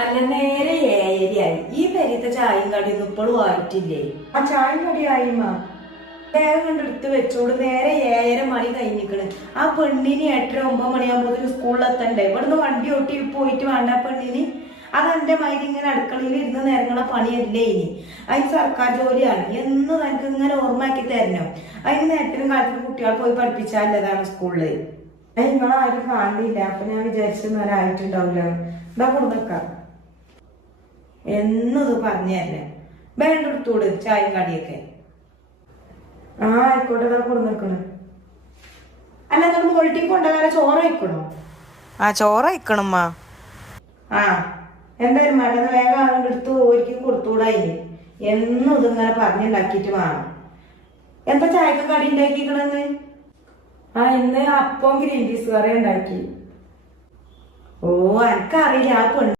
അല്ല നേരെ ഏരിയായി ഈ പെരീത്തെ ചായയും കടിയൊന്നും ഇപ്പോഴും ആയിട്ടില്ലേ? ആ ചായയും കടി ആയിമ്മ. വേഗം കൊണ്ട് എടുത്ത് വെച്ചോട്. നേരെ 7:30 കഴിഞ്ഞിക്കണ്. ആ പെണ്ണിന് 8-9 മണിയാകുമ്പോ സ്കൂളിലെത്തണ്ടേ? ഇവിടുന്ന് വണ്ടി ഓട്ടി പോയിട്ട് വേണ്ട പെണ്ണിന്. അത് എന്റെ മൈര് ഇങ്ങനെ അടുക്കളയിൽ ഇരുന്ന് നേരങ്ങളെ പണിയല്ലേ ഇനി. അതിന് സർക്കാർ ജോലിയാണ് എന്ന് എനിക്ക് ഇങ്ങനെ ഓർമ്മയാക്കി തരണം. അതിന് നേരത്തിനും കാലത്തിനും കുട്ടികൾ പോയി പഠിപ്പിച്ചാലതാണ് സ്കൂളില്. നിങ്ങളാരും കാണില്ല. അപ്പൊ ഞാൻ വിചാരിച്ചൊന്നും ഒരായിട്ടുണ്ടാവില്ല. എന്താ കൊടുക്കാം എന്നത് പറഞ്ഞു തരണം. വേണ്ട എടുത്തോട് ചായയും കടിയൊക്കെ. ആ ആയിക്കോട്ടെ, ഇതാ കൊടുക്കണ്. അല്ല നമ്മൾ മുകളിൽ കൊണ്ടുപോകാൻ ചോറ് വയ്ക്കണോ? ആ ചോറ് അയക്കണമ്മ. ആ എന്തായാലും മടന്ന് വേഗം അതുകൊണ്ട് എടുത്ത് ഒരിക്കലും കൊടുത്തുകൂടായില്ലേ? എന്നും ഇതിങ്ങനെ പറഞ്ഞുണ്ടാക്കിയിട്ട് വേണം. എന്താ ചായക്ക് കടി ഉണ്ടാക്കിക്കണെന്ന്? ആ ഇന്ന് അപ്പം ഗ്രീൻ പീസ് കറി ഉണ്ടാക്കി. ഓ എനിക്കറിയില്ല ആ പെണ്ണ്